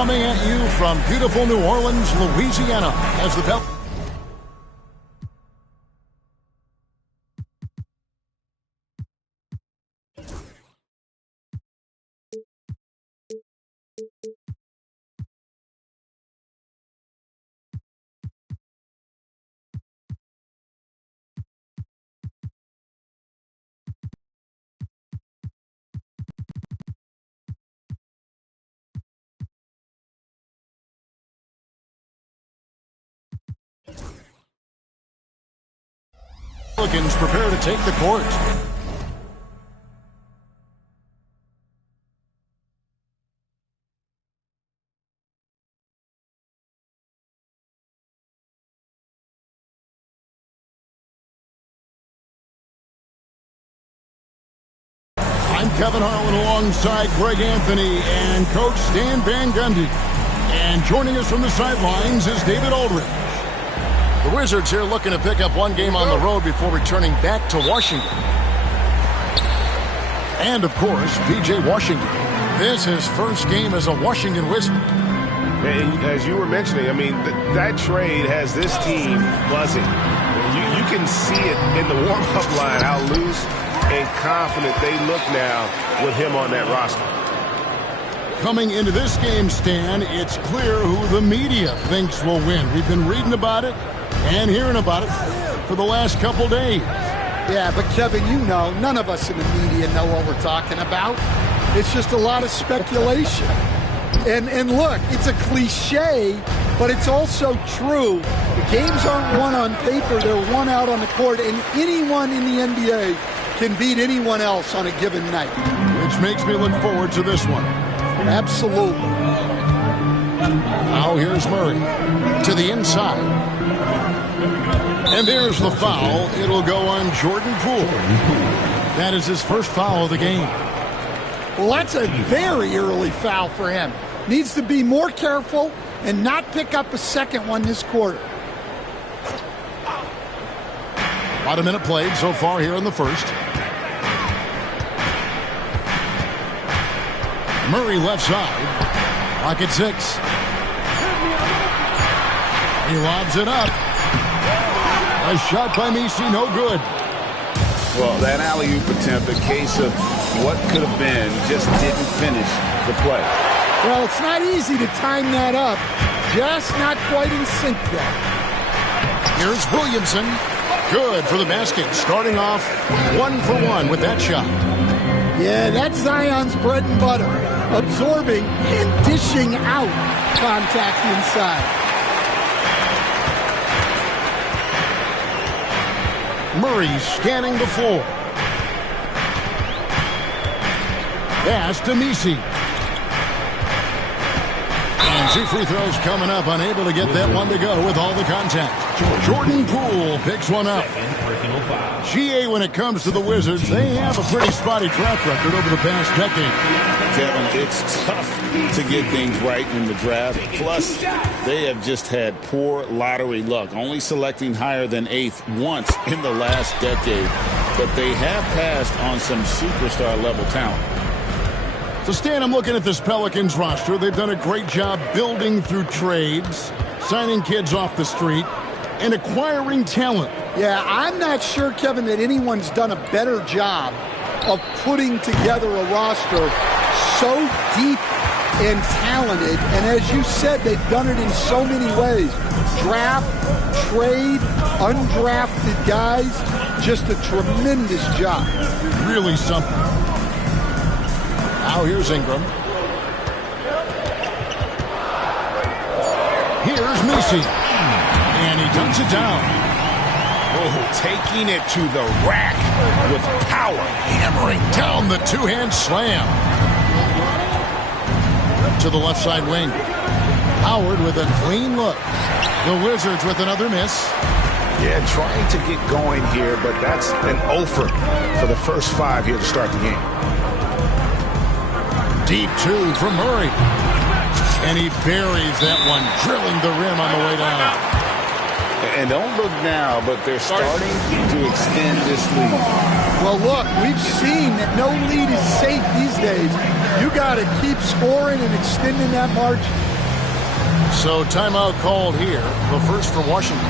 Coming at you from beautiful New Orleans, Louisiana, as the Pelicans. Pelicans prepare to take the court. I'm Kevin Harlan alongside Greg Anthony and Coach Stan Van Gundy. And joining us from the sidelines is David Aldridge. The Wizards here looking to pick up one game on the road before returning back to Washington. And, of course, P.J. Washington. This is his first game as a Washington Wizard. And as you were mentioning, I mean, that trade has this team buzzing. You can see it in the warm-up line, how loose and confident they look now with him on that roster. Coming into this game, Stan, it's clear who the media thinks will win. We've been reading about it and hearing about it for the last couple days. Yeah, but Kevin, you know, none of us in the media know what we're talking about. It's just a lot of speculation. And look, it's a cliche, but it's also true. The games aren't won on paper, they're won out on the court, and anyone in the NBA can beat anyone else on a given night. Which makes me look forward to this one. Absolutely. Now here's Murray to the inside. And there's the foul. It'll go on Jordan Poole. That is his first foul of the game. Well, that's a very early foul for him. Needs to be more careful and not pick up a second one this quarter. About a minute played so far here in the first. Murray left side. Rocket 6. He lobs it up. A shot by Messi, no good. Well, that alley-oop attempt, a case of what could have been, just didn't finish the play. Well, it's not easy to time that up. Just not quite in sync there. Here's Williamson. Good for the basket. Starting off 1 for 1 with that shot. Yeah, that's Zion's bread and butter. Absorbing and dishing out contact inside. Murray scanning the floor. Pass to Messi. And 2 free throws coming up. Unable to get that one to go with all the contact. Jordan Poole picks one up. GA, when it comes to the Wizards, they have a pretty spotty track record over the past decade. Kevin, it's tough to get things right in the draft. Plus, they have just had poor lottery luck, only selecting higher than 8th once in the last decade. But they have passed on some superstar-level talent. So, Stan, I'm looking at this Pelicans roster. They've done a great job building through trades, signing kids off the street, and acquiring talent. Yeah, I'm not sure, Kevin, that anyone's done a better job of putting together a roster so deep and talented. And as you said, they've done it in so many ways. Draft, trade, undrafted guys. Just a tremendous job. Really something. Now here's Ingram. Here's Messi. And he dunks it down. Oh, taking it to the rack with power. Hammering down the two-hand slam. To the left side wing. Howard with a clean look. The Wizards with another miss. Yeah, trying to get going here, but that's an offer for the first 5 here to start the game. Deep 2 from Murray. And he buries that one, drilling the rim on the way down. And don't look now, but they're starting to extend this lead. Well, look, we've seen that no lead is safe these days. You got to keep scoring and extending that margin. So timeout called here. The first for Washington.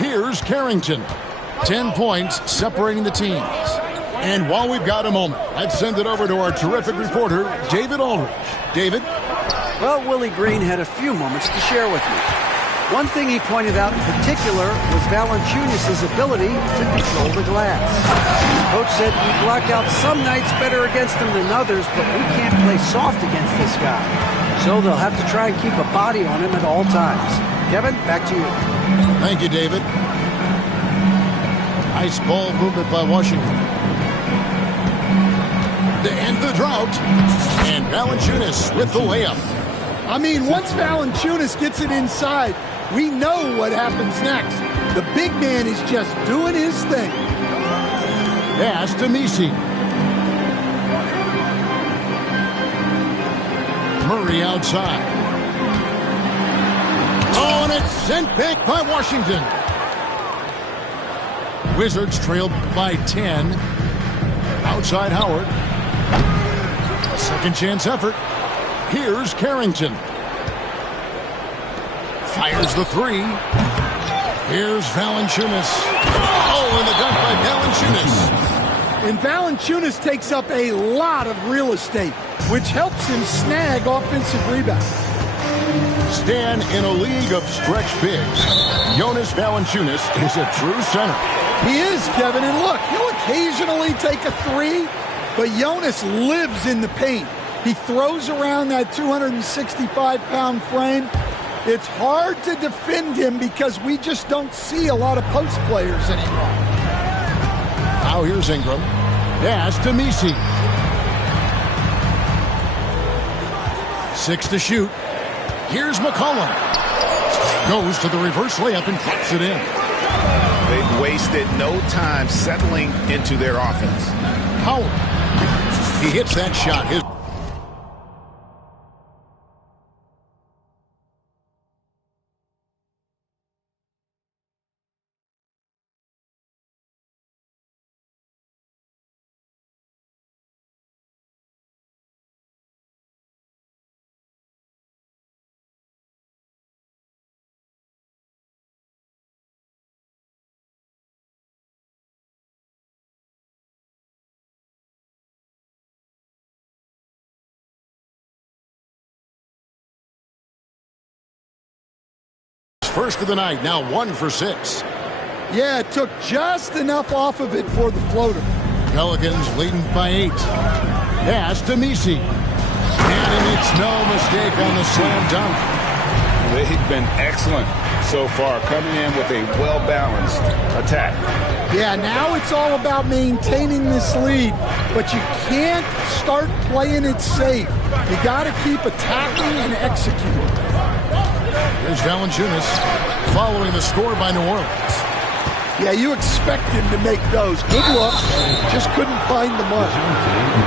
Here's Carrington. 10 points separating the teams. And while we've got a moment, let's send it over to our terrific reporter, David Aldridge. David? Well, Willie Green had a few moments to share with me. One thing he pointed out in particular was Valanciunas' ability to control the glass. Coach said we block out some nights better against him than others, but we can't play soft against this guy. So they'll have to try and keep a body on him at all times. Kevin, back to you. Thank you, David. Nice ball movement by Washington. To end the drought. And Valanciunas with the layup. I mean, once Valanciunas gets it inside, we know what happens next. The big man is just doing his thing. Pass to Messi. Murray outside. Oh, and it's sent back by Washington. Wizards trailed by 10. Outside Howard. A second chance effort. Here's Carrington. Fires the three. Here's Valanciunas. Oh, and the dunk by Valanciunas. And Valanciunas takes up a lot of real estate, which helps him snag offensive rebounds. Stan, in a league of stretch bigs, Jonas Valanciunas is a true center. He is, Kevin, and look, he'll occasionally take a three, but Jonas lives in the paint. He throws around that 265-pound frame. It's hard to defend him because we just don't see a lot of post players anymore. Now here's Ingram. Pass to Messi. 6 to shoot. Here's McCollum. Goes to the reverse layup and puts it in. They've wasted no time settling into their offense. Howard. He hits that shot. His first of the night, now 1 for 6. Yeah, it took just enough off of it for the floater. Pelicans leading by 8. Pass to Messi. And he makes no mistake on the slam dunk. They've been excellent so far, coming in with a well-balanced attack. Yeah, now it's all about maintaining this lead, but you can't start playing it safe. You got to keep attacking and executing. Here's Valanciunas following the score by New Orleans. Yeah, you expect him to make those. Good look. Just couldn't find the mark.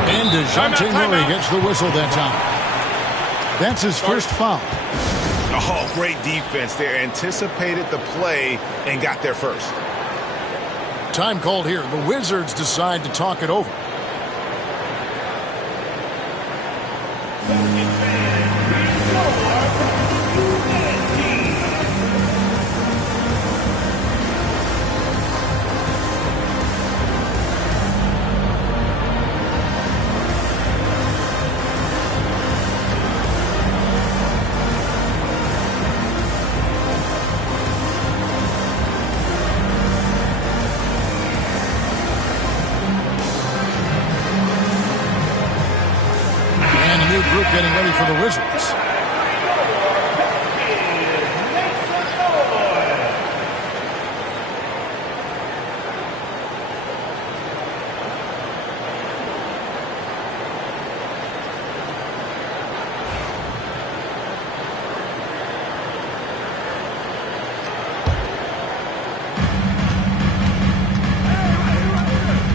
And DeJounte Murray gets the whistle that time. That's his first foul. Oh, great defense there. Anticipated the play and got there first. Time called here. The Wizards decide to talk it over. good group getting ready for the Wizards.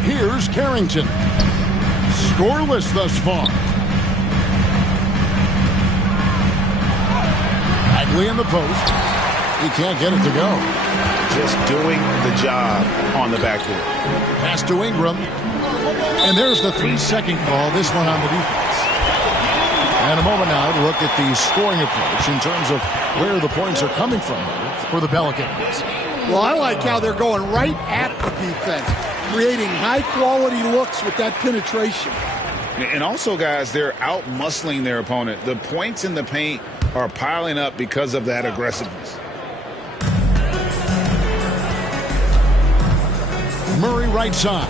Here's Carrington. Scoreless thus far. Bagley in the post. He can't get it to go. Just doing the job on the backboard. Pass to Ingram. And there's the 3-second call, this one on the defense. And a moment now to look at the scoring approach in terms of where the points are coming from for the Pelicans. Well, I like how they're going right at the defense, creating high-quality looks with that penetration. And also, guys, they're out-muscling their opponent. The points in the paint are piling up because of that aggressiveness. Murray right side.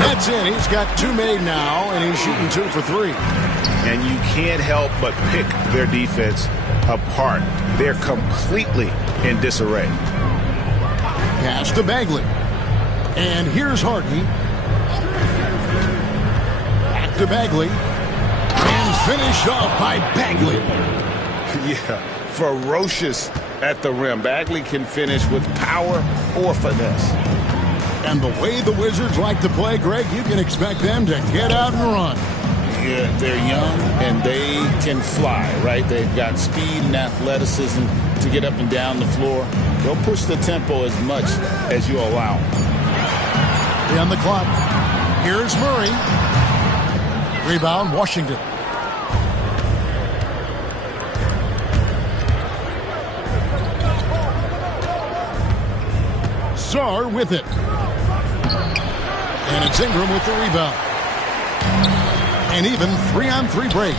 That's in. He's got 2 made now, and he's shooting 2 for 3. And you can't help but pick their defense apart. They're completely in disarray. Pass to Bagley. And here's Harden. Back to Bagley. And finished off by Bagley. Yeah, ferocious at the rim. Bagley can finish with power or finesse. And the way the Wizards like to play, Greg, you can expect them to get out and run. Yeah, they're young and they can fly, right? They've got speed and athleticism to get up and down the floor. They'll push the tempo as much as you allow. On the clock. Here's Murray. Rebound, Washington. Sarr with it. And it's Ingram with the rebound. An even 3-on-3 break.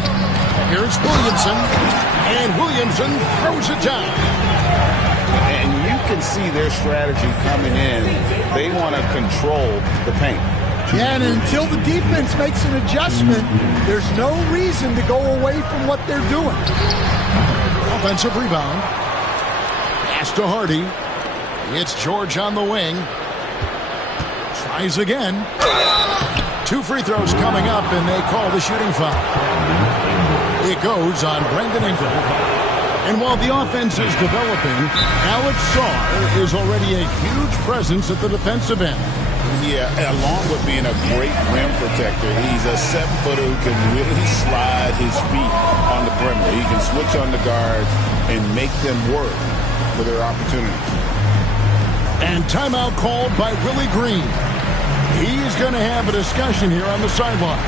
Here's Williamson. And Williamson throws it down. And you can see their strategy coming in. They want to control the paint. Yeah, and until the defense makes an adjustment, there's no reason to go away from what they're doing. Offensive rebound. Pass to Hardy. It's George on the wing. Tries again. 2 free throws coming up, and they call the shooting foul. It goes on Brendan Ingram. And while the offense is developing, Alex Sarr is already a huge presence at the defensive end. Yeah, along with being a great rim protector, he's a 7-footer who can really slide his feet on the perimeter. He can switch on the guards and make them work for their opportunities. And timeout called by Willie Green. He's going to have a discussion here on the sideline.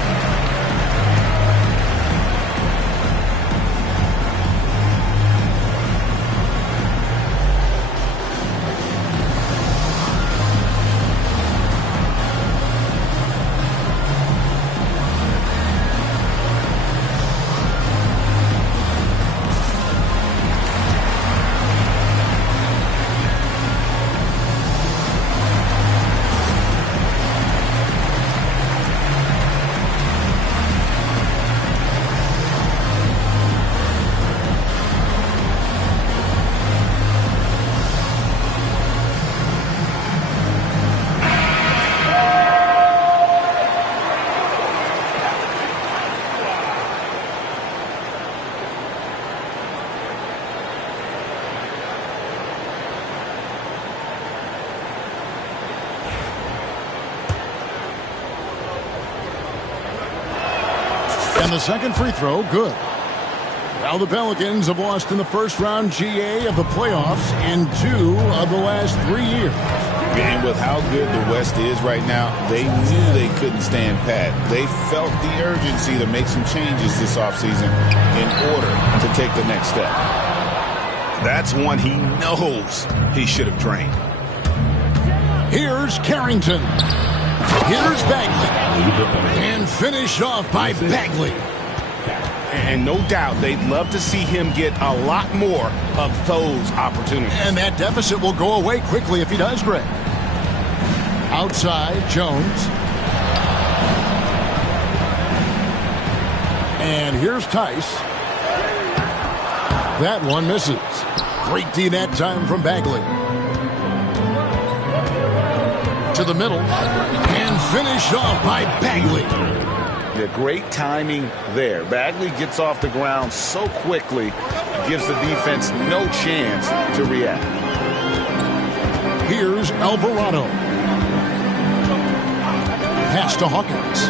And the second free throw, good. Now the Pelicans have lost in the first round GA of the playoffs in 2 of the last 3 years. And with how good the West is right now, they knew they couldn't stand pat. They felt the urgency to make some changes this offseason in order to take the next step. That's one he knows he should have drained. Here's Carrington. Here's Bagley. And finished off by Bagley. And no doubt they'd love to see him get a lot more of those opportunities. And that deficit will go away quickly if he does, Greg. Outside, Jones. And here's Tice. That one misses. Great D that time from Bagley. To the middle. And finished off by Bagley. Yeah, great timing there. Bagley gets off the ground so quickly, gives the defense no chance to react. Here's Alvarado. Pass to Hawkins.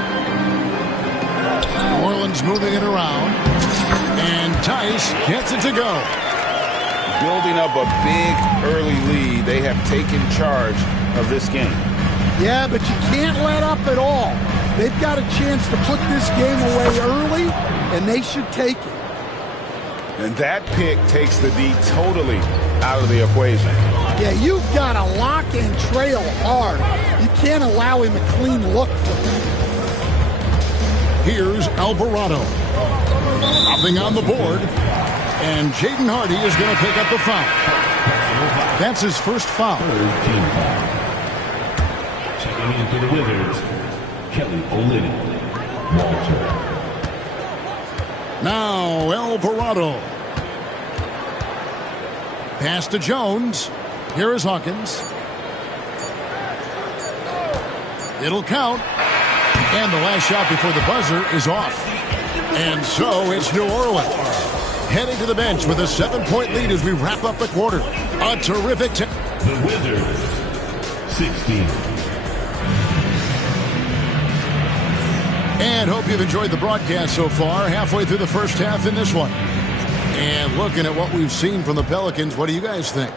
New Orleans moving it around. And Tice gets it to go. Building up a big early lead. They have taken charge of this game. Yeah, but you can't let up at all. They've got a chance to put this game away early, and they should take it. And that pick takes the D totally out of the equation. Yeah, you've got to lock and trail hard. You can't allow him a clean look for him. Here's Alvarado. Nothing on the board. And Jaden Hardy is going to pick up the foul. That's his first foul. Team foul. Checking in for the Wizards, Kelly Olynyk. Walter. Now Alvarado. Pass to Jones. Here is Hawkins. It'll count. And the last shot before the buzzer is off. And so it's New Orleans heading to the bench with a 7-point lead as we wrap up the quarter. A terrific The Wizards, 16. And hope you've enjoyed the broadcast so far. Halfway through the first half in this one. And looking at what we've seen from the Pelicans, what do you guys think?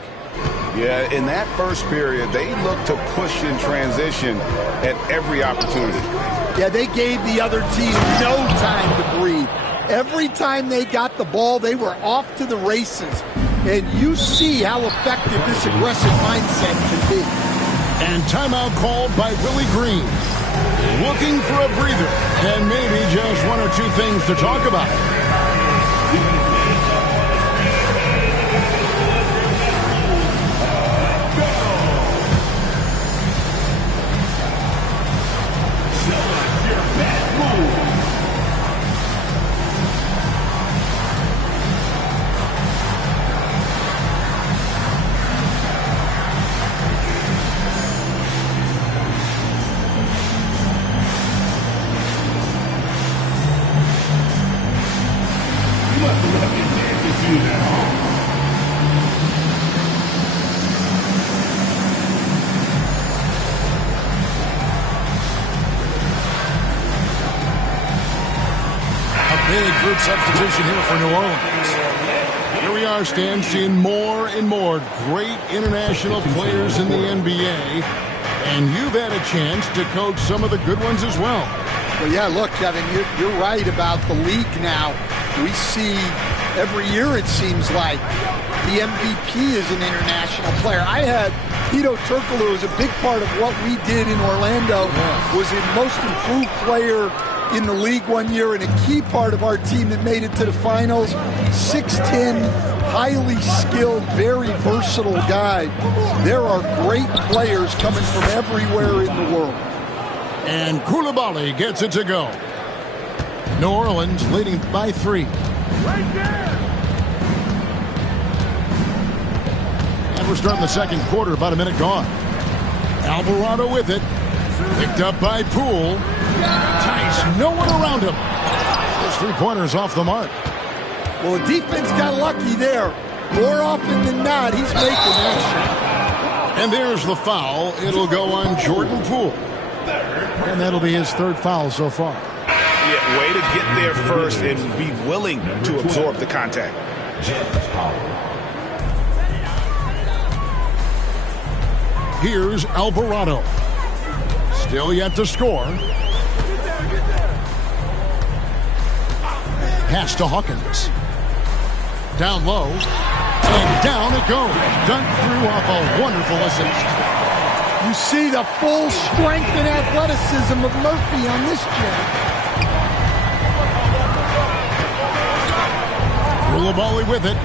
Yeah, in that first period, they looked to push in transition at every opportunity. Yeah, they gave the other team no time to breathe. Every time they got the ball, they were off to the races. And you see how effective this aggressive mindset can be. And timeout called by Willie Green. Looking for a breather and maybe just one or two things to talk about. Big group substitution here for New Orleans. Here we are, Stan, seeing more and more great international players in the NBA. And you've had a chance to coach some of the good ones as well. Well, yeah, look, Kevin, you're right about the league now. We see every year, it seems like, the MVP is an international player. I had Hedo Turkoglu, who was a big part of what we did in Orlando, was the most improved player in the league one year and a key part of our team that made it to the finals. 6'10", highly skilled, very versatile guy. There are great players coming from everywhere in the world. And Coulibaly gets it to go. New Orleans leading by 3. Right there. And we're starting the second quarter, about a minute gone. Alvarado with it. Picked up by Poole. Tice, no one around him. Those 3-pointers off the mark. Well, the defense got lucky there. More often than not, he's making that shot. And there's the foul. It'll go on Jordan Poole. And that'll be his 3rd foul so far. Yeah, way to get there first and be willing to absorb the contact. Here's Alvarado. Still yet to score. Pass to Hawkins. Down low. And down it goes. Dunked through off a wonderful assist. You see the full strength and athleticism of Murphy on this jam. Coulibaly with it.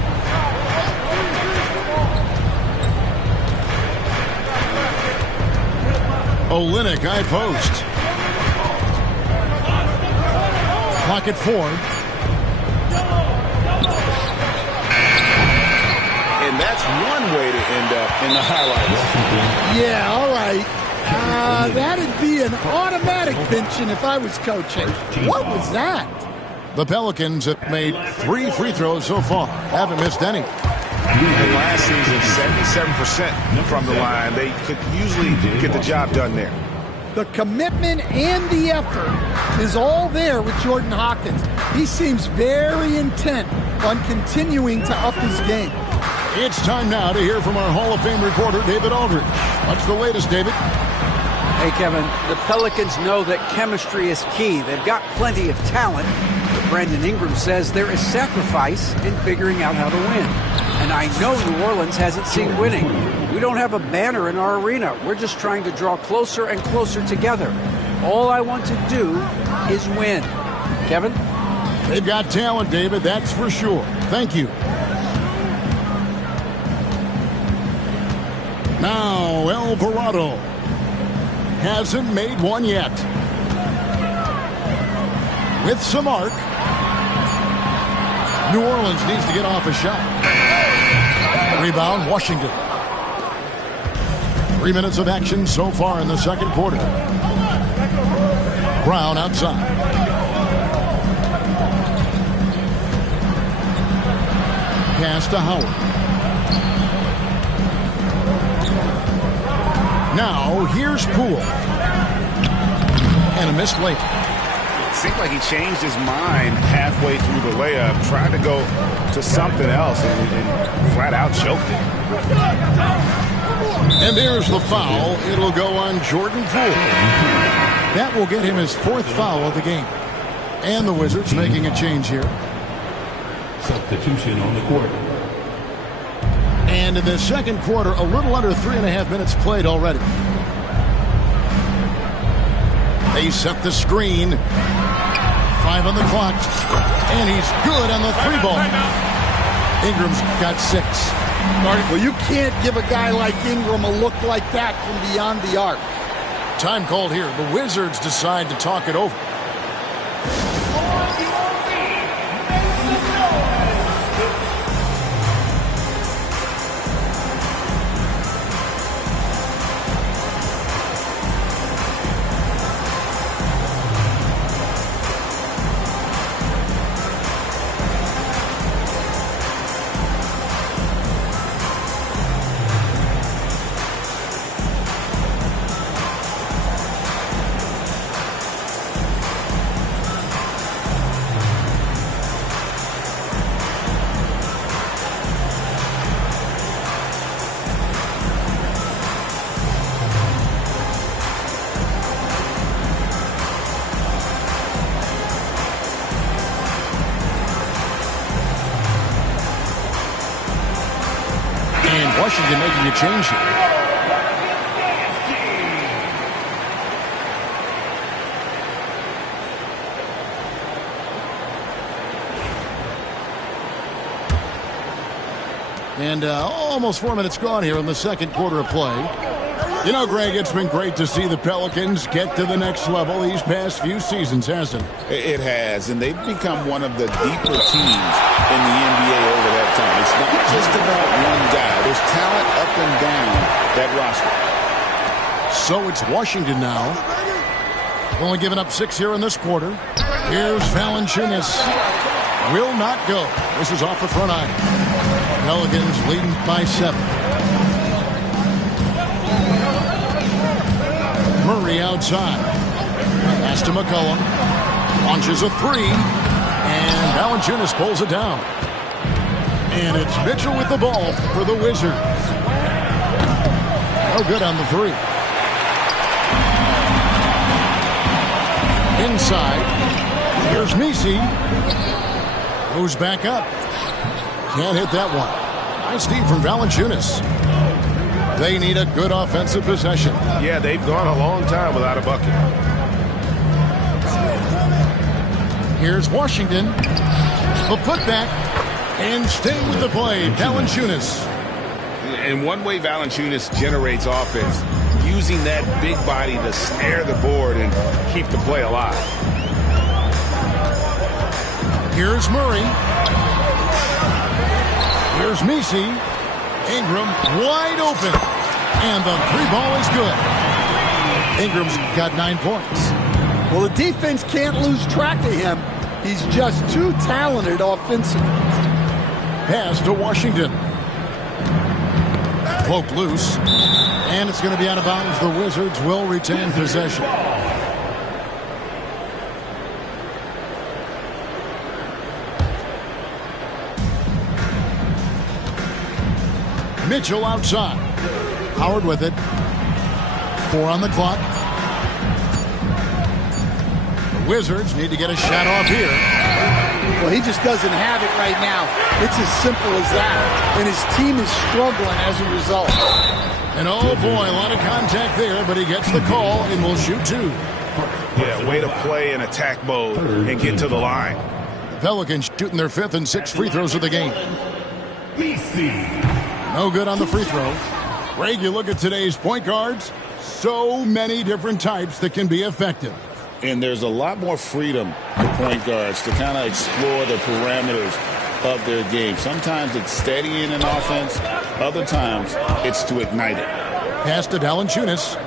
Olynyk, high post. Clock at 4. And that's one way to end up in the highlights. Yeah, all right. That'd be an automatic pinching if I was coaching. What was that? The Pelicans have made 3 free throws so far. Haven't missed any. And last season, 77% from the line. They could usually get the job done there. The commitment and the effort is all there with Jordan Hawkins. He seems very intent on continuing to up his game. It's time now to hear from our Hall of Fame reporter, David Aldridge. What's the latest, David? Hey, Kevin, the Pelicans know that chemistry is key. They've got plenty of talent, but Brandon Ingram says there is sacrifice in figuring out how to win. And I know New Orleans hasn't seen winning. We don't have a banner in our arena. We're just trying to draw closer and closer together. All I want to do is win. Kevin? They've got talent, David, that's for sure. Thank you. Now, Alvarado hasn't made one yet. With some arc. New Orleans needs to get off a shot. Rebound, Washington. 3 minutes of action so far in the second quarter. Brown outside. Pass to Howard. Now, here's Poole. And a missed layup. It seemed like he changed his mind halfway through the layup, tried to go to something else, and flat out choked it. And there's the foul. It'll go on Jordan Poole. That will get him his 4th foul of the game. And the Wizards making a change here. Substitution on the court. And in the second quarter, a little under 3.5 minutes played already. They set the screen. 5 on the clock. And he's good on the 3-ball. Ingram's got 6. Well, you can't give a guy like Ingram a look like that from beyond the arc. Time called here. The Wizards decide to talk it over. Washington making a change here. And almost 4 minutes gone here in the second quarter of play. You know, Greg, it's been great to see the Pelicans get to the next level these past few seasons, hasn't it? It has, and they've become one of the deeper teams in the NBA over that time. It's not just about one guy. There's talent up and down that roster. So it's Washington now. Only giving up 6 here in this quarter. Here's Valanciunas. Will not go. This is off the front eye. Pelicans leading by 7. Murray outside. Pass to McCollum. Launches a 3. And Valanciunas pulls it down. And it's Mitchell with the ball for the Wizards. No good on the 3. Inside. Here's Messi. Goes back up. Can't hit that one. Nice deep from Valanciunas. They need a good offensive possession. Yeah, they've gone a long time without a bucket. Here's Washington. The putback. And staying with the play, Valanciunas. And one way Valanciunas generates offense, using that big body to snare the board and keep the play alive. Here's Murray. Here's Messi. Ingram wide open. And the three ball is good. Ingram's got 9 points. Well, the defense can't lose track of him. He's just too talented offensively. Pass to Washington. Poke loose. And it's going to be out of bounds. The Wizards will retain possession. Mitchell outside. Howard with it. 4 on the clock. The Wizards need to get a shot off here. Well, he just doesn't have it right now. It's as simple as that. And his team is struggling as a result. And oh boy, a lot of contact there, but he gets the call and will shoot 2. Yeah, way to play in attack mode and get to the line. The Pelicans shooting their 5th and 6th free throws of the game. No good on the free throw. Greg, you look at today's point guards, so many different types that can be effective. And there's a lot more freedom for point guards to kind of explore the parameters of their game. Sometimes it's steadying an offense. Other times it's to ignite it. Pass to Valanciunas.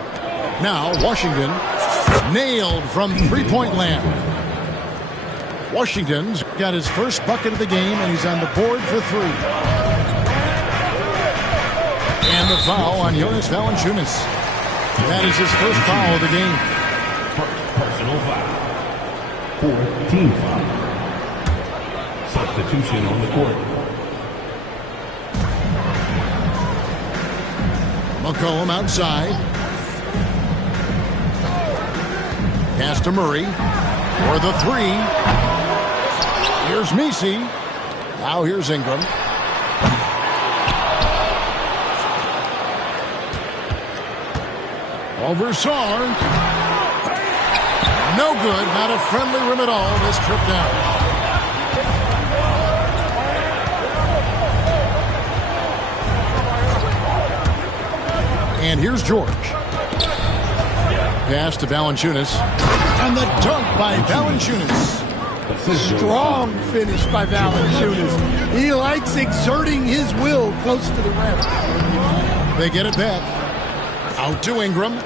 Now Washington nailed from three-point land. Washington's got his first bucket of the game, and he's on the board for 3. And the foul on Jonas Valanciunas. That is his first foul of the game. Personal foul. 4th team foul. Substitution on the court. McCollum outside. Pass to Murray for the 3. Here's Messi. Now here's Ingram. Over Sarr. No good. Not a friendly rim at all this trip down. And here's George. Pass to Valanciunas. And the dunk by Valanciunas. Strong finish by Valanciunas. He likes exerting his will close to the rim. They get it back. Out to Ingram.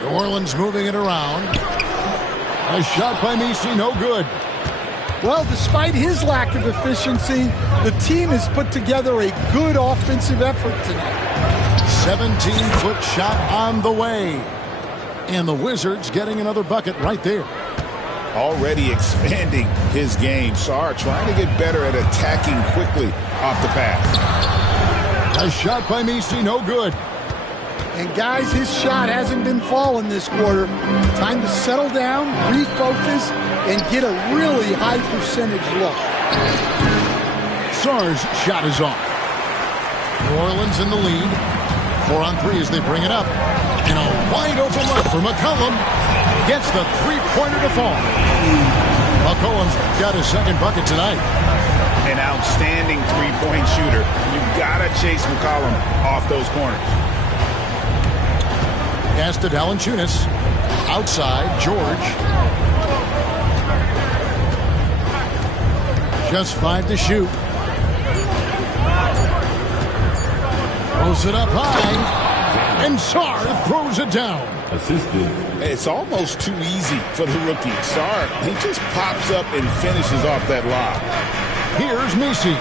New Orleans moving it around. A shot by Messi, no good. Well, despite his lack of efficiency, the team has put together a good offensive effort tonight. 17-foot shot on the way. And the Wizards getting another bucket right there. Already expanding his game. Sarr trying to get better at attacking quickly off the pass. A shot by Messi, no good. And guys, his shot hasn't been falling this quarter. Time to settle down, refocus, and get a really high percentage look. Sarr's shot is off. New Orleans in the lead. 4 on 3 as they bring it up. And a wide open look for McCollum. Gets the three-pointer to fall. McCollum's got his second bucket tonight. An outstanding three-point shooter. You've got to chase McCollum off those corners. Pass to Valanciunas. Outside, George. Just 5 to shoot. Throws it up high. And Sarr throws it down. Assisted. It's almost too easy for the rookie. Sarr, he just pops up and finishes off that lob. Here's Messi.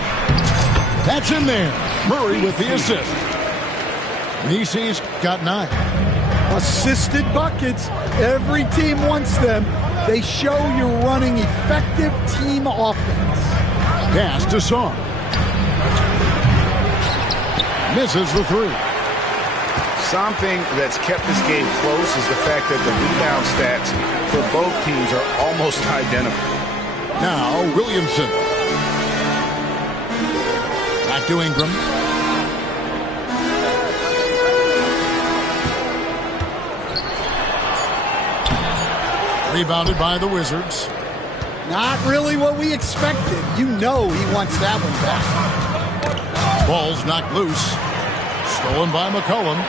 That's in there. Murray with the assist. Messi's got 9. Assisted buckets. Every team wants them. They show you're running effective team offense. Pass to Sarr. Misses the 3. Something that's kept this game close is the fact that the rebound stats for both teams are almost identical. Now Williamson. Back to Ingram. Rebounded by the Wizards. Not really what we expected. You know he wants that one back. Ball's knocked loose. Stolen by McCollum.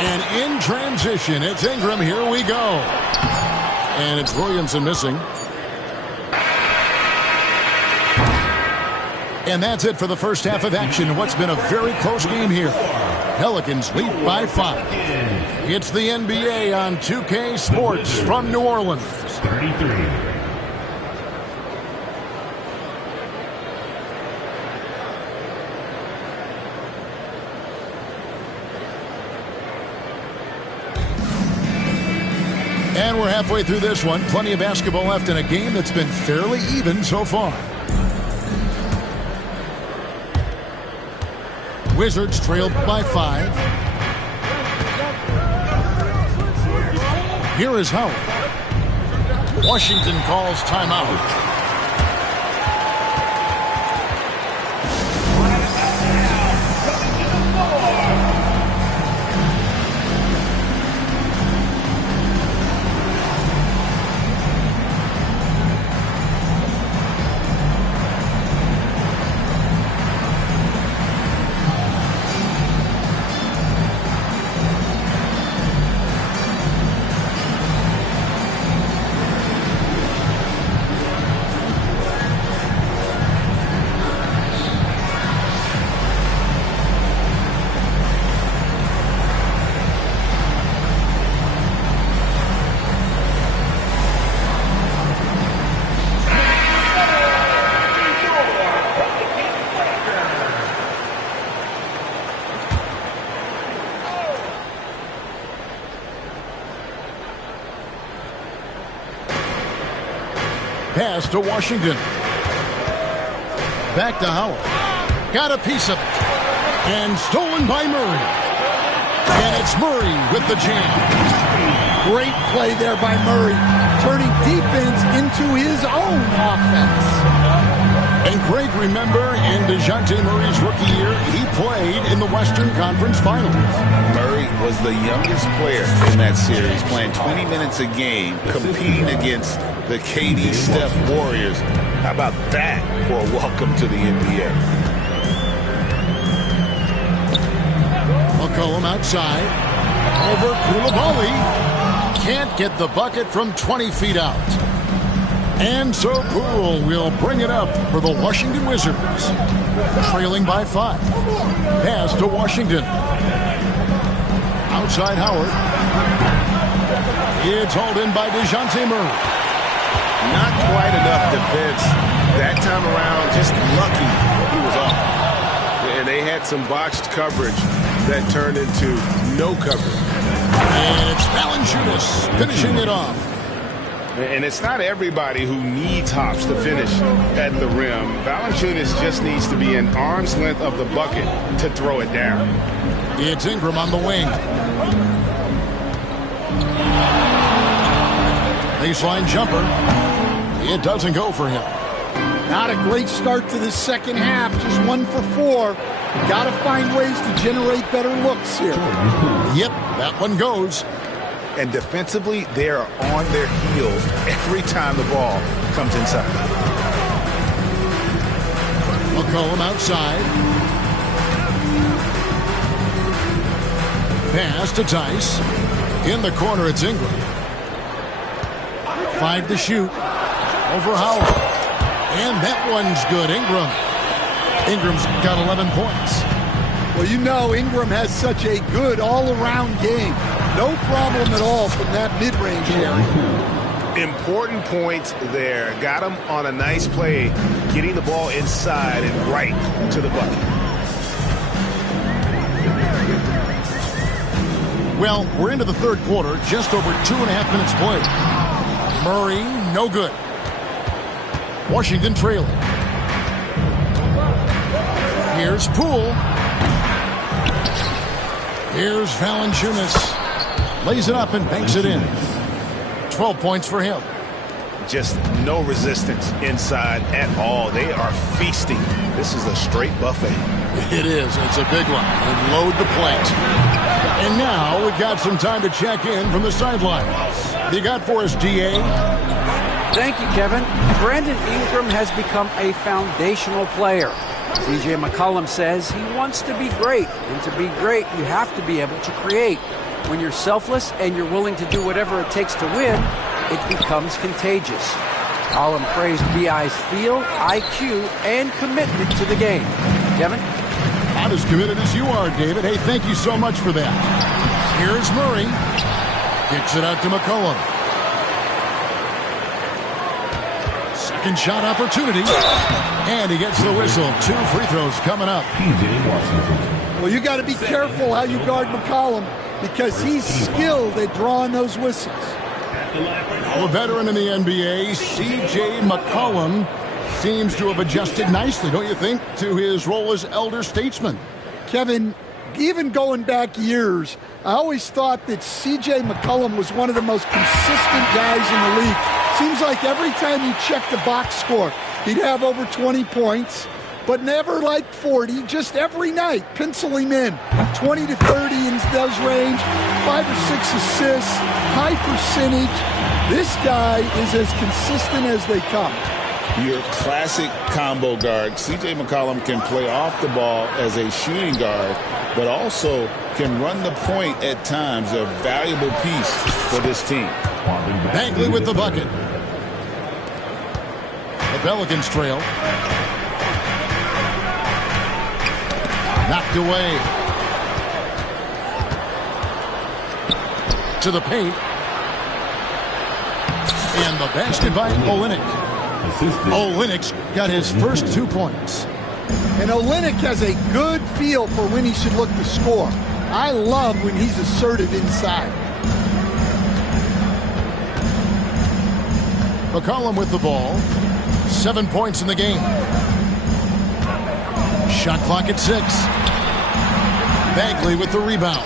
And in transition, it's Ingram. Here we go. And it's Williamson missing. And that's it for the first half of action. What's been a very close game here. Pelicans lead by 5. It's the NBA on 2K Sports from New Orleans. 33. And we're halfway through this one. Plenty of basketball left in a game that's been fairly even so far. Wizards trailed by 5. Here is Howard. Washington calls timeout. Pass to Washington. Back to Howard. Got a piece of it. And stolen by Murray. And it's Murray with the jam. Great play there by Murray, turning defense into his own offense. And Greg, remember, in DeJounte Murray's rookie year, he played in the Western Conference Finals. Murray was the youngest player in that series, playing 20 minutes a game, competing against the KD Steph Warriors. How about that for a welcome to the NBA? McCollum outside. Over Koulibaly. Can't get the bucket from 20 feet out. And so Poole will bring it up for the Washington Wizards. Trailing by 5. Pass to Washington. Outside Howard. It's hauled in by DeJounte Murray. Not quite enough defense that time around. Just lucky he was off. And they had some botched coverage that turned into no coverage. And it's Valanciunas finishing it off. And it's not everybody who needs hops to finish at the rim. Valanciunas just needs to be an arm's length of the bucket to throw it down. It's Ingram on the wing. Baseline jumper. It doesn't go for him. Not a great start to the second half. Just 1 for 4. Got to find ways to generate better looks here. Yep, that one goes. And defensively, they are on their heels every time the ball comes inside. McCollum outside. Pass to Tice. In the corner, it's Ingram. 5 to shoot. Over Howard. And that one's good. Ingram's got 11 points. Well, you know Ingram has such a good all-around game. No problem at all from that mid-range area. Important points there. Got him on a nice play, getting the ball inside and right to the bucket. Well, we're into the third quarter, just over 2.5 minutes played. Murray, no good. Washington trailing. Here's Poole. Here's Valanciunas. Lays it up and banks it in. 12 points for him. Just no resistance inside at all. They are feasting. This is a straight buffet. It is. It's a big one. And load the plate. And now we've got some time to check in from the sidelines. You got for us, DA? Thank you, Kevin. Brandon Ingram has become a foundational player. C.J. McCollum says he wants to be great. And to be great, you have to be able to create. When you're selfless and you're willing to do whatever it takes to win, it becomes contagious. Collum praised BI's feel, IQ, and commitment to the game. Kevin? Not as committed as you are, David. Hey, thank you so much for that. Here's Murray. Kicks it out to McCollum. Second shot opportunity. And he gets the whistle. 2 free throws coming up. Well, you got to be careful how you guard McCollum because he's skilled at drawing those whistles. A veteran in the NBA, C.J. McCollum, seems to have adjusted nicely, don't you think, to his role as elder statesman. Kevin, even going back years, I always thought that C.J. McCollum was one of the most consistent guys in the league. Seems like every time you check the box score, he'd have over 20 points, but never like 40, just every night. Pencil him in. 20 to 30 in those range, 5 or 6 assists, high percentage. This guy is as consistent as they come. Your classic combo guard. C.J. McCollum can play off the ball as a shooting guard, but also can run the point at times, a valuable piece for this team. Bagley with the bucket. The Pelicans trail. Knocked away. To the paint. And the basket by Olynyk. Olynyk's got his first 2 points. And Olynyk has a good feel for when he should look to score. I love when he's assertive inside. McCollum with the ball. 7 points in the game. Shot clock at 6. Bagley with the rebound.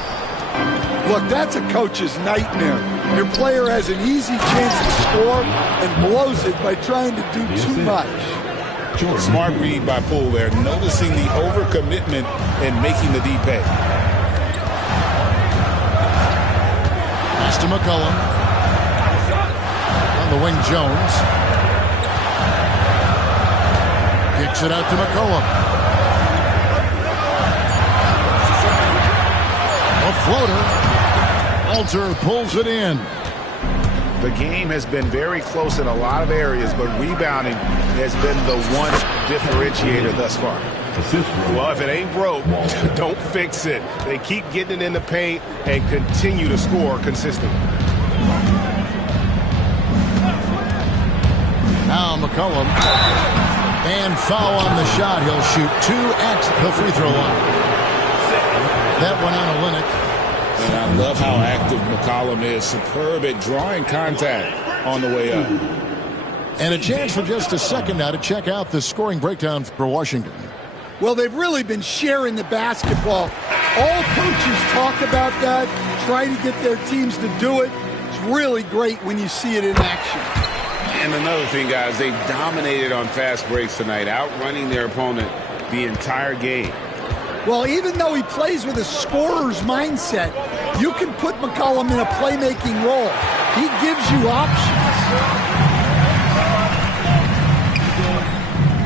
Look, that's a coach's nightmare. Your player has an easy chance to score and blows it by trying to do too much. Smart read by Poole there, noticing the overcommitment and making the D pay. Pass to McCollum. On the wing, Jones. Kicks it out to McCollum. A floater. Alter pulls it in. The game has been very close in a lot of areas, but rebounding has been the one differentiator thus far. Well, if it ain't broke, don't fix it. They keep getting it in the paint and continue to score consistently. Now McCollum. And foul on the shot. He'll shoot 2 at the free throw line. That one on Olynyk. And I love how active McCollum is. Superb at drawing contact on the way up. And a chance for just a second now to check out the scoring breakdown for Washington. Well, they've really been sharing the basketball. All coaches talk about that, try to get their teams to do it. It's really great when you see it in action. And another thing, guys, they've dominated on fast breaks tonight, outrunning their opponent the entire game. Well, even though he plays with a scorer's mindset, you can put McCollum in a playmaking role. He gives you options.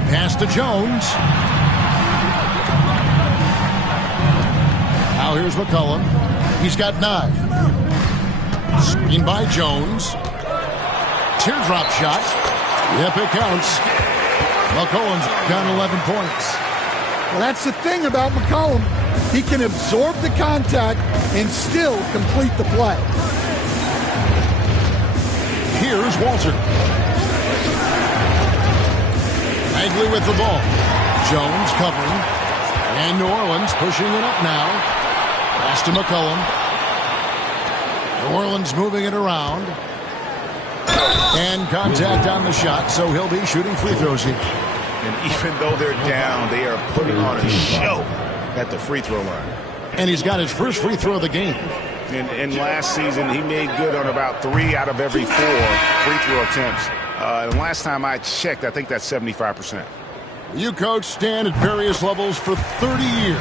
Pass to Jones. Now here's McCollum. He's got 9. Screen by Jones. Teardrop shot. Yep, it counts. McCollum's got 11 points. Well, that's the thing about McCollum. He can absorb the contact and still complete the play. Here's Walter. Bagley with the ball. Jones covering. And New Orleans pushing it up now. Pass to McCollum. New Orleans moving it around. And contact on the shot, so he'll be shooting free throws here. And even though they're down, they are putting on a show at the free throw line. And he's got his first free throw of the game. And last season, he made good on about 3 out of every 4 free throw attempts. And last time I checked, I think that's 75%. You coach Stan at various levels for 30 years.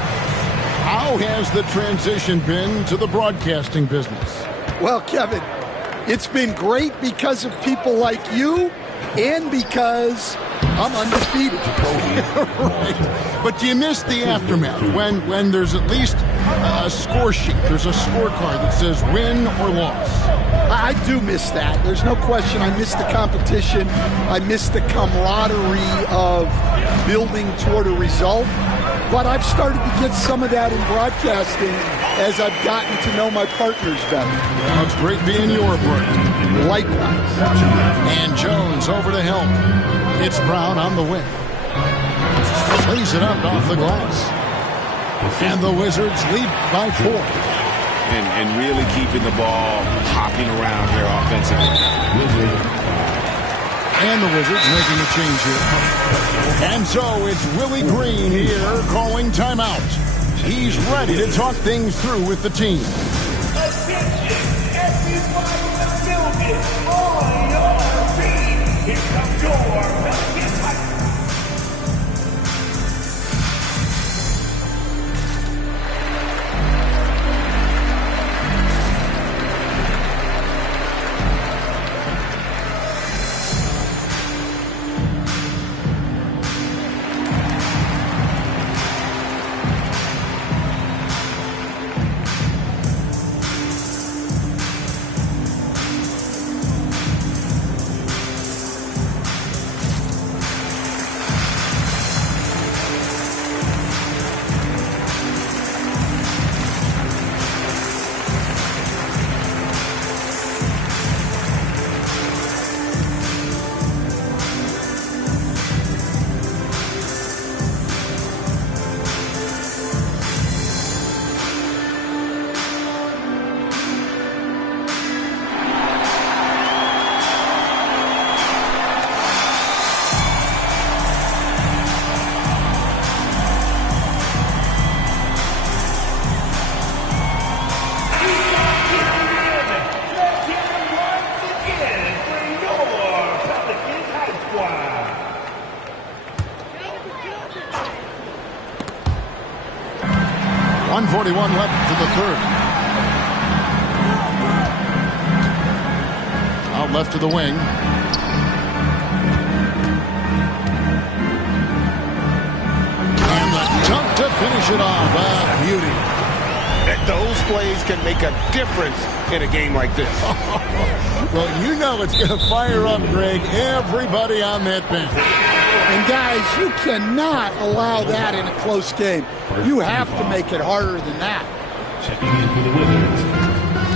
How has the transition been to the broadcasting business? Well, Kevin, it's been great because of people like you and because I'm undefeated. Right. But do you miss the aftermath when there's at least a score sheet. There's a scorecard that says win or loss. I do miss that. There's no question. I miss the competition. I miss the camaraderie of building toward a result. But I've started to get some of that in broadcasting as I've gotten to know my partners better. Well, it's great being your partner. Likewise. And Jones over to help. It's Brown on the wing. Lays it up off the glass. And the Wizards lead by 4. And really keeping the ball hopping around here offensively. And the Wizards making a change here. And so it's Willie Green here calling timeout. He's ready to talk things through with the team. Attention, everybody in the building, on your feet. Here comes your Pelicans High School. Left to the third. Out left to the wing. And the dunk to finish it off. Beauty. Those plays can make a difference in a game like this. Well, you know it's going to fire up, Greg, everybody on that bench. And guys, you cannot allow that in a close game. You have to make it harder than that. Checking in for the Wizards,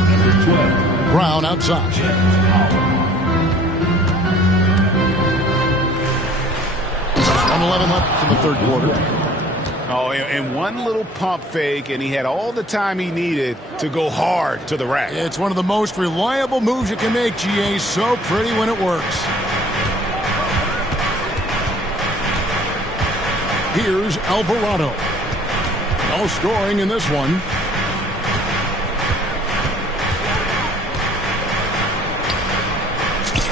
number 12. Brown outside. 1:11 left in the third quarter. Oh, and one little pump fake, and he had all the time he needed to go hard to the rack. It's one of the most reliable moves you can make, GA. So pretty when it works. Here's Alvarado. No scoring in this one.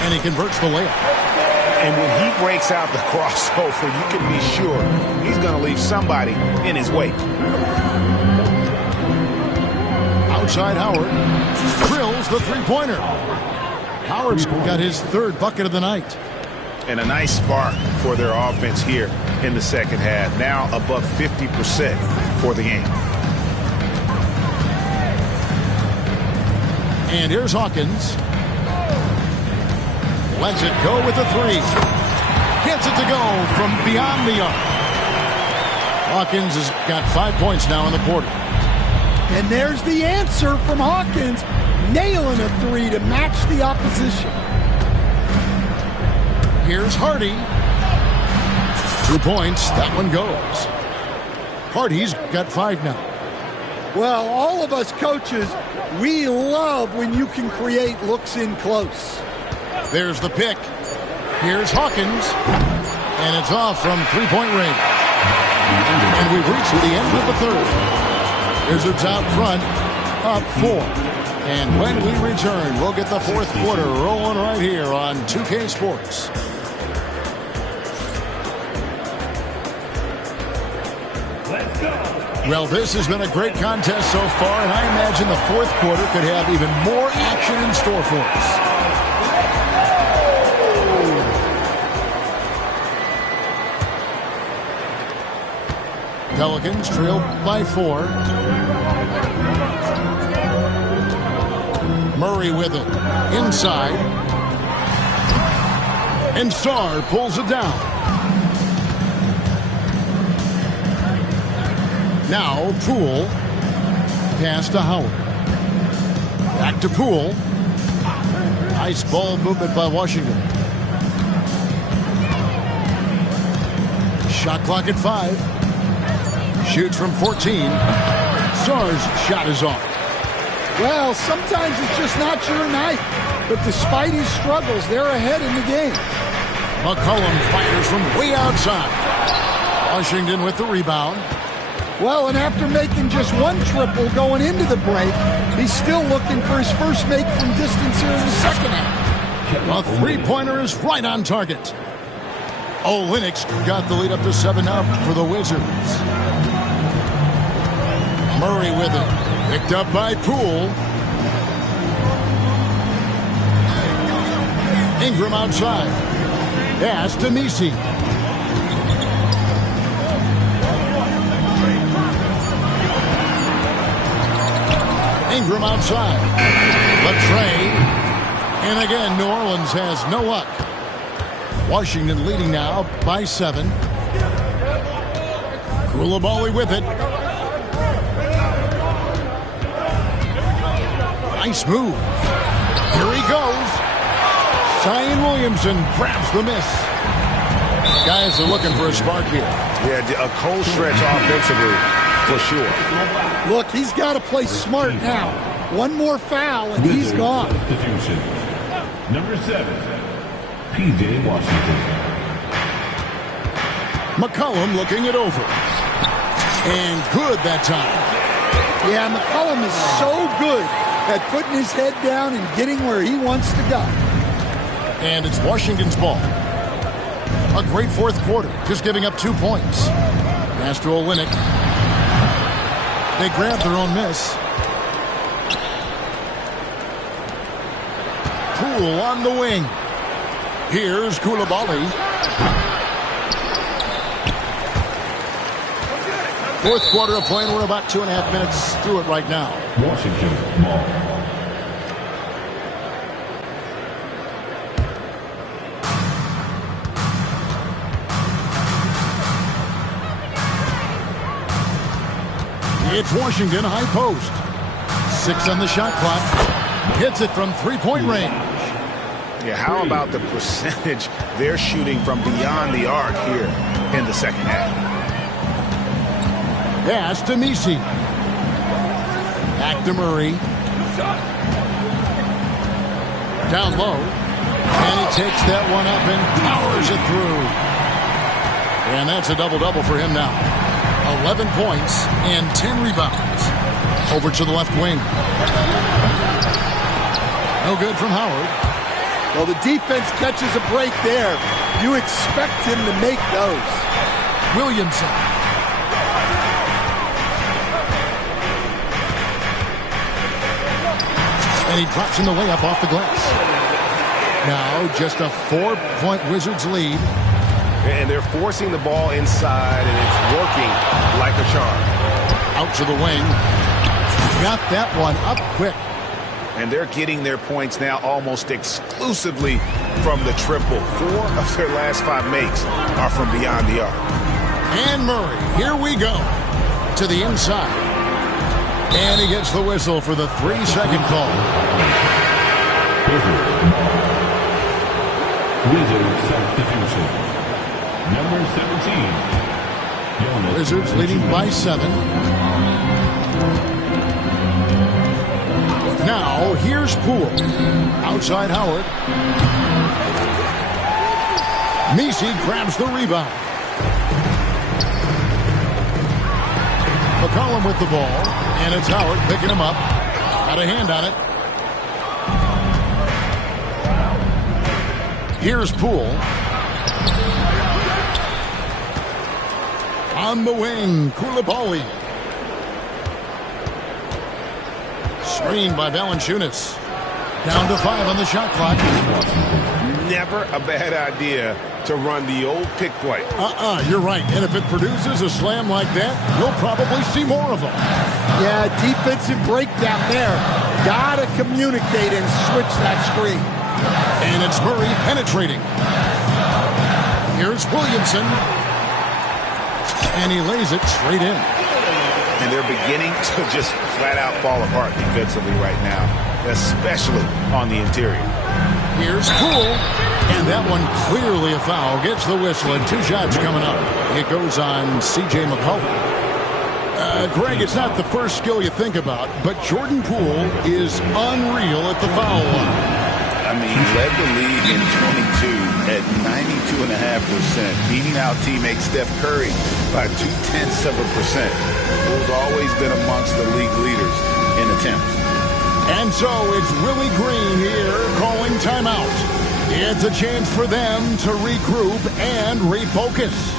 And he converts the layup. And when he breaks out the crossover, you can be sure he's going to leave somebody in his way. Outside Howard. Drills the three-pointer. Howard's got his third bucket of the night. And a nice spark for their offense here in the second half. Now above 50% for the game. And here's Hawkins. Lets it go with a three. Gets it to go from beyond the arc. Hawkins has got 5 points now in the quarter. And there's the answer from Hawkins. Nailing a three to match the opposition. Here's Hardy. 2 points. That one goes. Hardy's got 5 now. Well, all of us coaches, we love when you can create looks in close. There's the pick. Here's Hawkins. And it's off from three-point range. And we've reached the end of the third. Wizards out front, up 4. And when we return, we'll get the fourth quarter rolling right here on 2K Sports. Let's go. Well, this has been a great contest so far, and I imagine the fourth quarter could have even more action in store for us. Pelicans trail by 4. Murray with it. Inside. And Sarr pulls it down. Now Poole. Pass to Howard. Back to Poole. Nice ball movement by Washington. Shot clock at 5. Shoots from 14. Sarr's shot is off. Well, sometimes it's just not your night. But despite his struggles, they're ahead in the game. McCollum fires from way outside. Washington with the rebound. Well, and after making just one triple going into the break, he's still looking for his first make from distance here in the second half. A three-pointer is right on target. Olynyk got the lead up to 7 now for the Wizards. Murray with it. Picked up by Poole. Ingram outside. Pass to Messi. Ingram outside. Latrey. And again, New Orleans has no luck. Washington leading now by 7. Koulibaly with it. Nice move. Here he goes. Zion Williamson grabs the miss. Guys are looking for a spark here. Yeah, a cold stretch offensively for sure. Look, he's got to play smart now. One more foul and he's gone. Substitution. Number 7, P.J. Washington. McCollum looking it over. And good that time. Yeah, McCollum is so good at putting his head down and getting where he wants to go. And it's Washington's ball. A great fourth quarter, just giving up 2 points. Pass to Olynyk. They grab their own miss. Poole on the wing. Here's Koulibaly. Fourth quarter of play, and we're about 2.5 minutes through it right now. Washington ball. It's Washington high post. 6 on the shot clock. Hits it from 3-point range. Yeah, how about the percentage they're shooting from beyond the arc here in the second half? Pass to Messi. Back to Murray. Down low. And he takes that one up and powers it through. And that's a double-double for him now. 11 points and 10 rebounds. Over to the left wing. No good from Howard. Well, the defense catches a break there. You expect him to make those. Williamson. And he drops in the way up off the glass. Now just a 4-point Wizards lead. And they're forcing the ball inside, and it's working like a charm. Out to the wing. Got that one up quick. And they're getting their points now almost exclusively from the triple. 4 of their last 5 makes are from beyond the arc. And Murray, here we go. To the inside. And he gets the whistle for the 3-second call. Wizards substitution. Number 17. Wizards leading by 7. Now, here's Poole. Outside Howard. Messi grabs the rebound. McCollum with the ball. And it's Howard picking him up. Got a hand on it. Here's Poole. On the wing, Koulibaly. Screened by Valanciunas. Down to 5 on the shot clock. Never a bad idea to run the old pick play. You're right. And if it produces a slam like that, you'll probably see more of them. Yeah, defensive breakdown there. Gotta communicate and switch that screen. And it's Murray penetrating. Here's Williamson. And he lays it straight in. And they're beginning to just flat out fall apart defensively right now, especially on the interior. Here's Poole. And that one clearly a foul. Gets the whistle and 2 shots coming up. It goes on C.J. McCollum. Greg, it's not the first skill you think about, but Jordan Poole is unreal at the foul line. I mean, he led the league in 22 at 92.5%, beating out teammate Steph Curry by 0.2%. Poole's always been amongst the league leaders in attempts. And so it's Willie Green here calling timeout. It's a chance for them to regroup and refocus.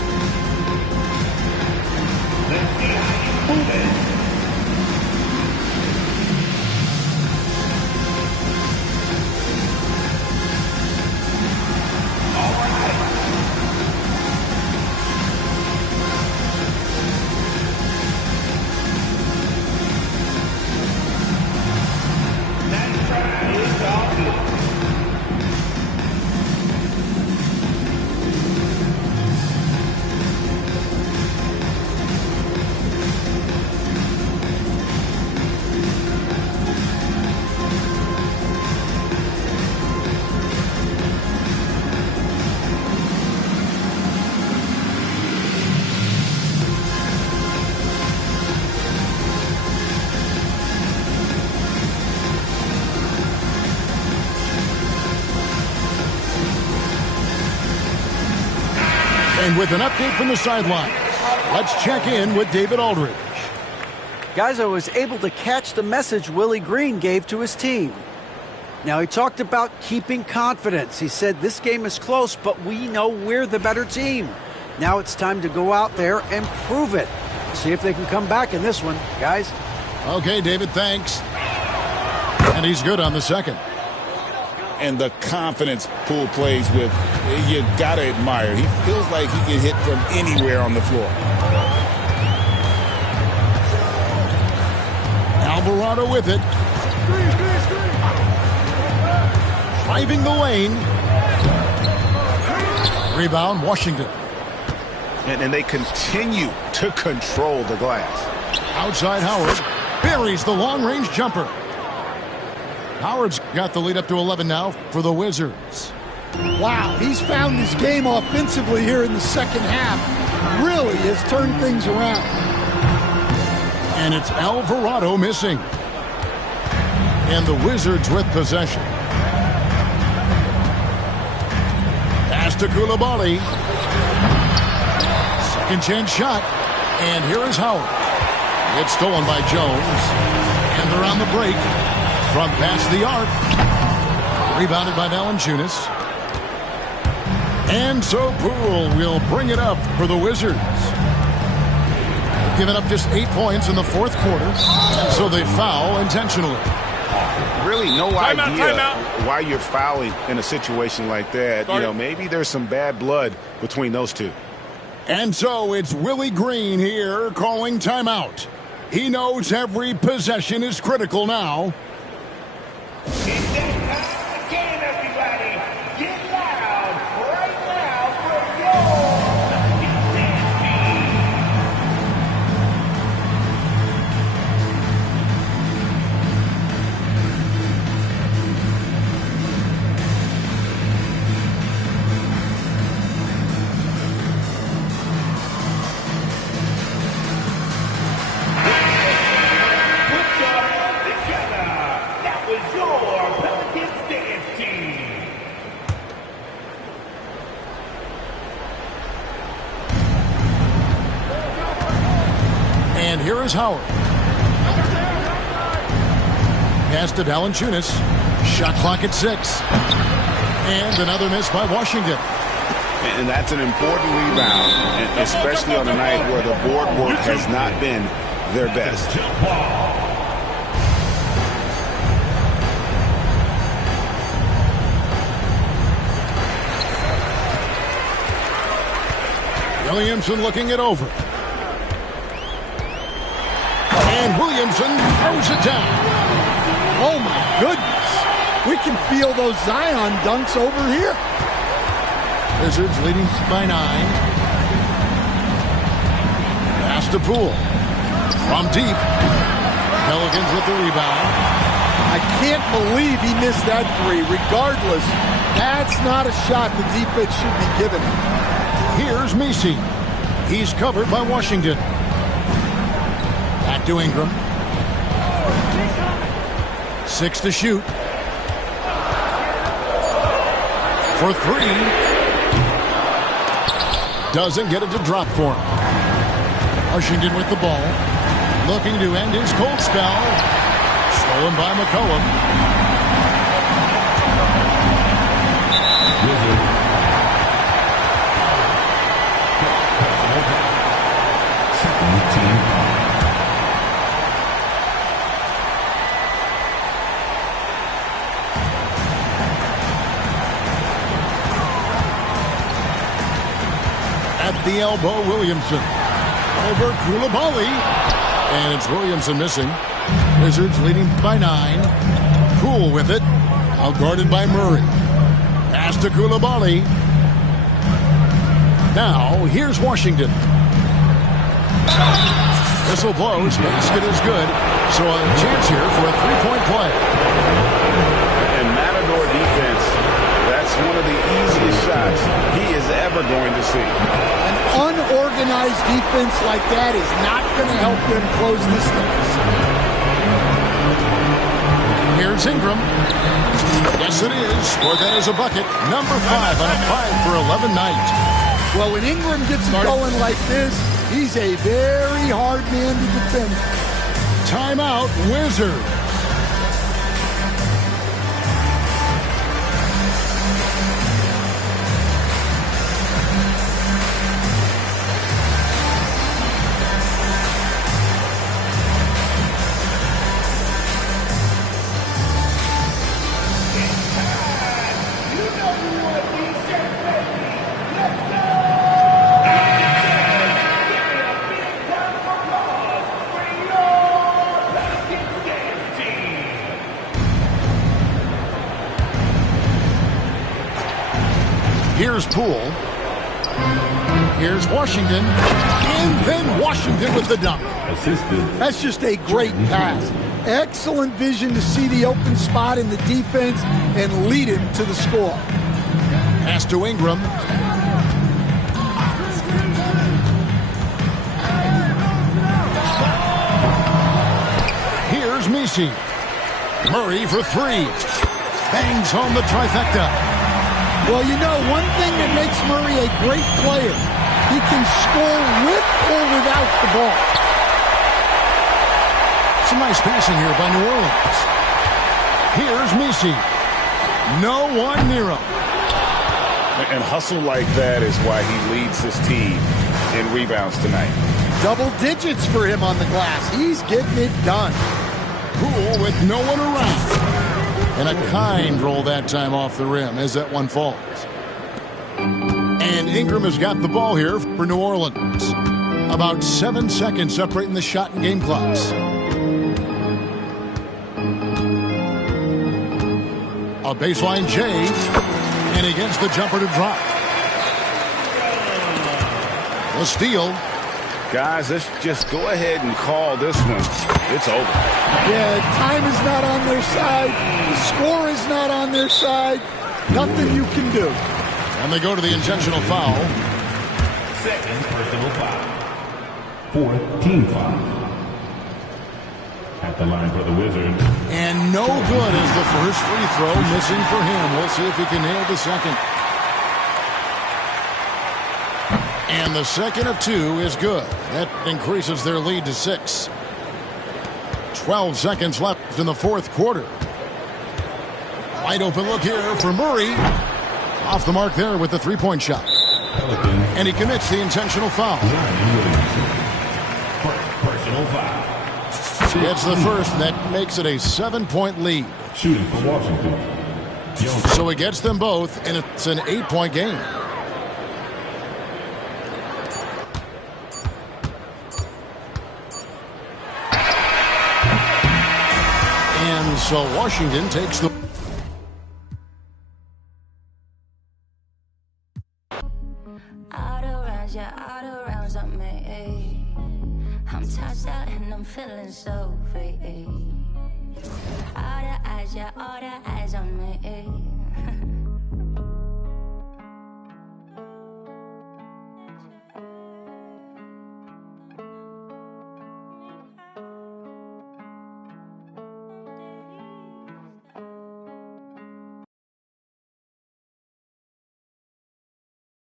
And with an update from the sideline, let's check in with David Aldridge. Guys, I was able to catch the message Willie Green gave to his team. Now, he talked about keeping confidence. He said this game is close, but we know we're the better team. Now it's time to go out there and prove it. See if they can come back in this one, guys. Okay, David, thanks. And he's good on the second. And the confidence Poole plays with, you gotta admire. He feels like he can hit from anywhere on the floor. Alvarado with it. Driving the lane. Rebound, Washington. And they continue to control the glass. Outside Howard. Buries the long-range jumper. Howard's got the lead up to 11 now for the Wizards. Wow, he's found his game offensively here in the second half. Really has turned things around. And it's Alvarado missing. And the Wizards with possession. Pass to Coulibaly. Second chance shot. And here is Howard. It's stolen by Jones. And they're on the break. From past the arc. Rebounded by Valanciunas. And so Poole will bring it up for the Wizards. They've given up just 8 points in the fourth quarter. And so they foul intentionally. Really no idea why you're fouling in a situation like that. You know, maybe there's some bad blood between those two. And so it's Willie Green here calling timeout. He knows every possession is critical now. It's that time again, everybody. Get loud right now for your defense team. Put your hands together. That was your Pelicans dance team. And here is Howard. Pass to Valanciunas. Shot clock at 6. And another miss by Washington. And that's an important rebound, and especially on a night where the board work has not been their best. Williamson looking it over. And Williamson throws it down. Oh, my goodness. We can feel those Zion dunks over here. Wizards leading by 9. Pass to Poole. From deep. Pelicans with the rebound. I can't believe he missed that three. Regardless, that's not a shot the defense should be giving him. Here's Messi. He's covered by Washington. Back to Ingram. 6 to shoot. For 3. Doesn't get it to drop for him. Washington with the ball. Looking to end his cold spell. Stolen by McCollum. At the elbow, Williamson. Over Koulibaly. And it's Williamson missing. Wizards leading by 9. Poole with it. Out guarded by Murray. Pass to Koulibaly. Now, here's Washington. Whistle blows. Basket is good. So a chance here for a three-point play. And Matador defense, that's one of the easiest shots he is ever going to see. An unorganized defense like that is not going to help them close this deficit. Here's Ingram. Yes, it is. Or that is a bucket. Number 5 on a 5-for-11 night. Well, when Ingram gets it going like this, he's a very hard man to defend. Timeout, Wizards. Here's Poole. Here's Washington. And then Washington with the dunk. That's just a great pass. Excellent vision to see the open spot in the defense and lead him to the score. Pass to Ingram. Here's Messi. Murray for 3. Bangs home the trifecta. Well, you know, one thing that makes Murray a great player, he can score with or without the ball. Some nice passing here by New Orleans. Here's Messi. No one near him. And hustle like that is why he leads his team in rebounds tonight. Double digits for him on the glass. He's getting it done. Poole with no one around. And a kind roll that time off the rim as that one falls. And Ingram has got the ball here for New Orleans. About 7 seconds separating the shot and game clocks. A baseline J, and he gets the jumper to drop. The steal. Guys, let's just go ahead and call this one. It's over. Yeah, time is not on their side. The score is not on their side. Nothing you can do. And they go to the intentional foul. Second personal foul. Fourth team foul. At the line for the Wizards. And no good as the first free throw missing for him. We'll see if he can nail the second. And the second of 2 is good. That increases their lead to 6. 12 seconds left in the fourth quarter. Wide open look here for Murray. Off the mark there with the three-point shot. And he commits the intentional foul. Personal foul. Gets the first, and that makes it a 7-point lead. Shooting for Washington. So he gets them both, and it's an 8-point game. as Washington takes the... Out of rounds on me. I'm touched out and I'm feeling so free.